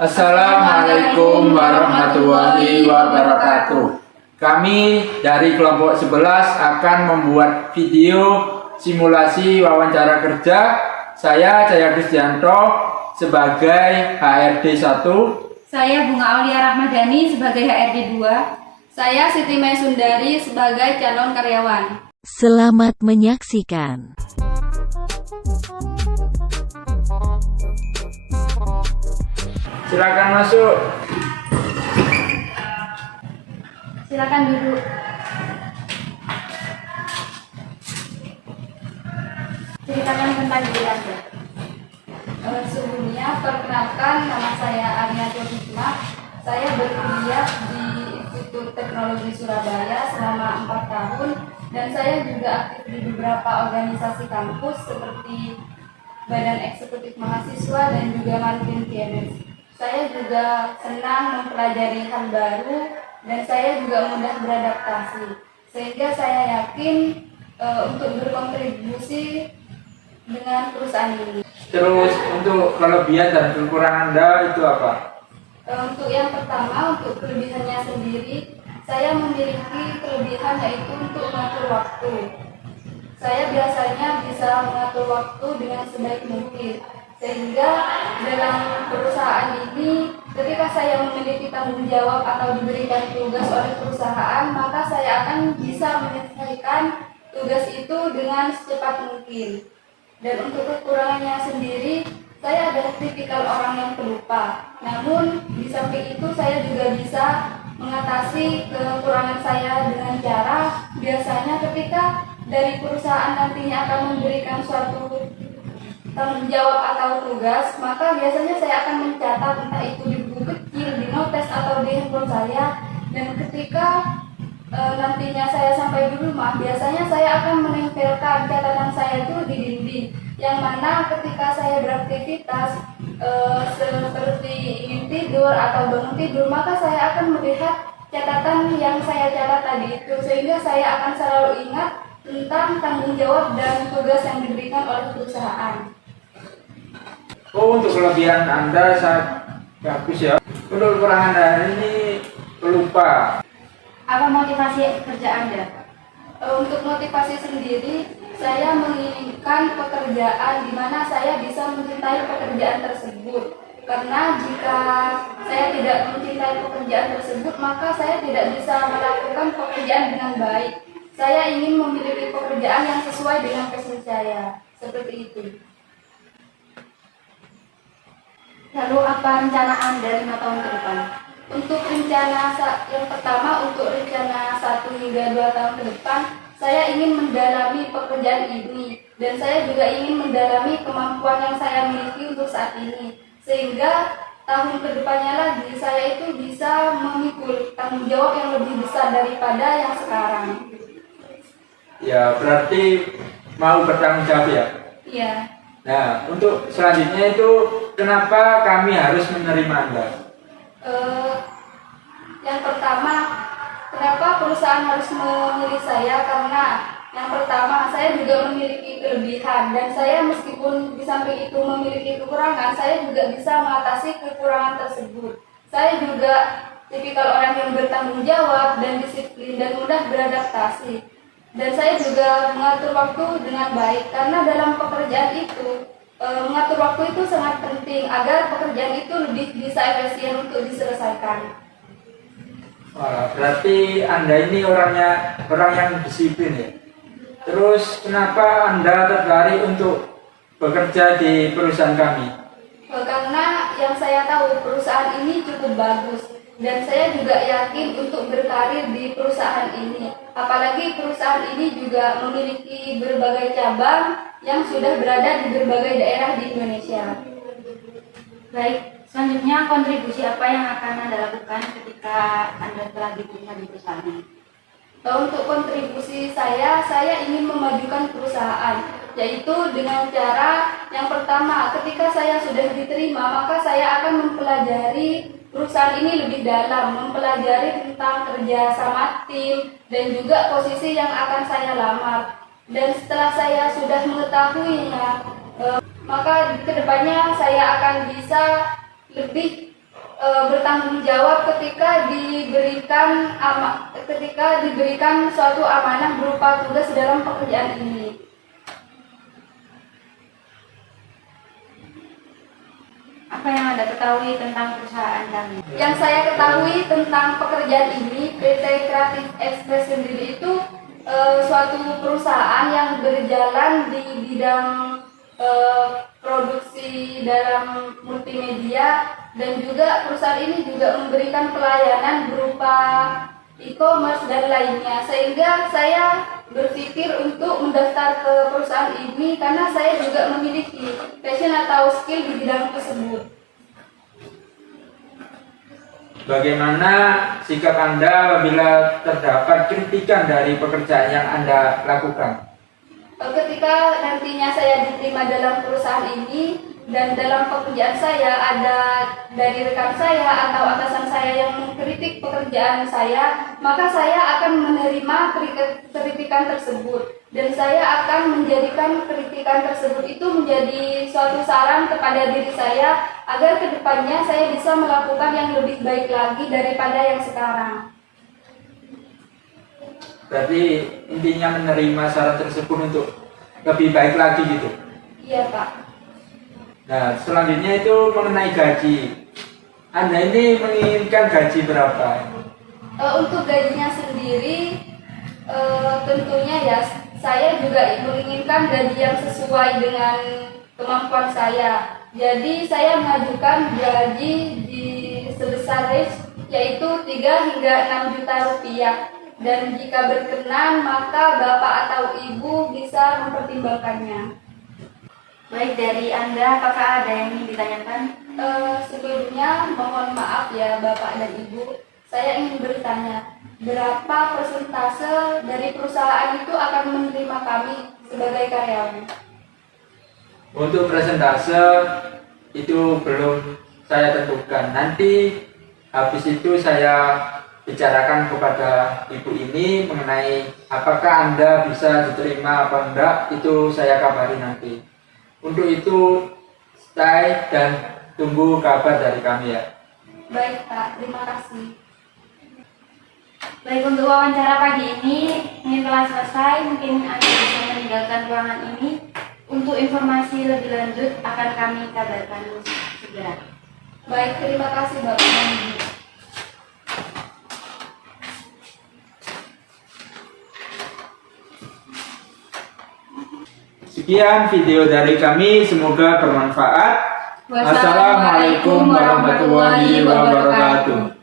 Assalamualaikum warahmatullahi wabarakatuh. Kami dari kelompok 11 akan membuat video simulasi wawancara kerja. Saya Jaya Kristianto sebagai HRD 1. Saya Bunga Aulia Rahmadani sebagai HRD 2. Saya Siti Mai Sundari sebagai calon karyawan. Selamat menyaksikan. Silakan masuk. Silakan duduk. Ceritakan tentang diri Anda. Sebelumnya, perkenalkan, nama saya Arniatul Hikmah. Saya berkuliah di Institut Teknologi Surabaya selama 4 tahun dan saya juga aktif di beberapa organisasi kampus seperti Badan Eksekutif Mahasiswa dan juga Martin PNS. Saya juga senang mempelajari hal baru dan saya juga mudah beradaptasi, sehingga saya yakin untuk berkontribusi dengan perusahaan ini. Terus untuk kelebihan dan kekurangan Anda itu apa? Untuk yang pertama, untuk kelebihannya sendiri, saya memiliki kelebihan yaitu untuk mengatur waktu. Saya biasanya bisa mengatur waktu dengan sebaik mungkin, sehingga dalam perusahaan ini ketika saya memiliki tanggung jawab atau diberikan tugas oleh perusahaan, maka saya akan bisa menyelesaikan tugas itu dengan secepat mungkin. Dan untuk kekurangannya sendiri, saya adalah tipikal orang yang pelupa. Namun di samping itu saya juga bisa mengatasi kekurangan saya dengan cara biasanya ketika dari perusahaan nantinya akan memberikan suatu tanggung jawab atau tugas, maka biasanya saya akan mencatat entah itu di buku kecil, di notes atau di handphone saya. Dan ketika nantinya saya sampai di rumah, biasanya saya akan menempelkan catatan saya itu di dinding, yang mana ketika saya beraktivitas seperti ingin tidur atau bangun tidur, maka saya akan melihat catatan yang saya catat tadi itu, sehingga saya akan selalu ingat tentang tanggung jawab dan tugas yang diberikan oleh perusahaan. Oh, untuk kelebihan Anda sangat bagus ya. Untuk kekurangan Anda ini pelupa. Apa motivasi kerja Anda? Untuk motivasi sendiri, saya menginginkan pekerjaan di mana saya bisa mencintai pekerjaan tersebut. Karena jika saya tidak mencintai pekerjaan tersebut, maka saya tidak bisa melakukan pekerjaan dengan baik. Saya ingin memiliki pekerjaan yang sesuai dengan passion saya. Seperti itu. Lalu apa rencana Anda 5 tahun ke depan? Untuk rencana yang pertama, untuk rencana 1 hingga 2 tahun ke depan, saya ingin mendalami pekerjaan ini. Dan saya juga ingin mendalami kemampuan yang saya miliki untuk saat ini. Sehingga tahun kedepannya lagi, saya itu bisa memikul tanggung jawab yang lebih besar daripada yang sekarang. Ya, berarti mau bertanggung jawab ya? Iya. Nah, untuk selanjutnya itu kenapa kami harus menerima Anda? Yang pertama, kenapa perusahaan harus memilih saya? Karena yang pertama, saya juga memiliki kelebihan dan saya meskipun di samping itu memiliki kekurangan, saya juga bisa mengatasi kekurangan tersebut. Saya juga tipikal orang yang bertanggung jawab dan disiplin dan mudah beradaptasi. Dan saya juga mengatur waktu dengan baik, karena dalam pekerjaan itu mengatur waktu itu sangat penting agar pekerjaan itu lebih bisa efisien untuk diselesaikan. Wah, berarti Anda ini orang yang disiplin ya. Terus kenapa Anda tertarik untuk bekerja di perusahaan kami? Karena yang saya tahu perusahaan ini cukup bagus. Dan saya juga yakin untuk berkarir di perusahaan ini. Apalagi perusahaan ini juga memiliki berbagai cabang yang sudah berada di berbagai daerah di Indonesia. Baik, selanjutnya kontribusi apa yang akan Anda lakukan ketika Anda telah diterima di perusahaan ini? Untuk kontribusi saya ingin memajukan perusahaan, yaitu dengan cara yang pertama, ketika saya sudah diterima, maka saya akan mempelajari perusahaan ini lebih dalam, mempelajari tentang kerja sama tim dan juga posisi yang akan saya lamar. Dan setelah saya sudah mengetahuinya, maka kedepannya saya akan bisa lebih bertanggung jawab ketika diberikan suatu amanah berupa tugas dalam pekerjaan ini. Apa yang Anda ketahui tentang perusahaan kami? Yang saya ketahui tentang pekerjaan ini, PT Kreatif Express sendiri itu suatu perusahaan yang berjalan di bidang produksi dalam multimedia, dan juga perusahaan ini juga memberikan pelayanan berupa e-commerce dan lainnya, sehingga saya berpikir untuk mendaftar ke perusahaan ini karena saya juga memiliki passion atau skill di bidang tersebut. Bagaimana sikap Anda apabila terdapat kritikan dari pekerjaan yang Anda lakukan? Ketika nantinya saya diterima dalam perusahaan ini dan dalam pekerjaan saya ada dari rekan saya atau atasan saya yang mengkritik pekerjaan saya, maka saya akan menerima kritikan tersebut dan saya akan menjadikan kritikan tersebut itu menjadi suatu saran kepada diri saya agar kedepannya saya bisa melakukan yang lebih baik lagi daripada yang sekarang. Berarti intinya menerima saran tersebut untuk lebih baik lagi gitu? Iya, Pak. Nah, selanjutnya itu mengenai gaji. Anda ini menginginkan gaji berapa? Untuk gajinya sendiri, tentunya ya saya juga menginginkan gaji yang sesuai dengan kemampuan saya. Jadi saya mengajukan gaji di sebesar range yaitu 3 hingga 6 juta rupiah. Dan jika berkenan, maka Bapak atau Ibu bisa mempertimbangkannya. Baik, dari Anda apakah ada yang ingin ditanyakan? Sebelumnya mohon maaf ya Bapak dan Ibu, saya ingin bertanya, berapa persentase dari perusahaan itu akan menerima kami sebagai karyawan? Untuk persentase itu belum saya tentukan. Nanti habis itu saya bicarakan kepada ibu ini mengenai apakah Anda bisa diterima apa enggak, itu saya kabari nanti. Untuk itu stay dan tunggu kabar dari kami ya. Baik Pak, terima kasih. Baik, untuk wawancara pagi ini telah selesai. Mungkin Anda bisa meninggalkan ruangan ini. Untuk informasi lebih lanjut akan kami kabarkan segera. Baik, terima kasih Bapak dan Ibu. Sekian video dari kami, semoga bermanfaat. Wassalamualaikum warahmatullahi wabarakatuh.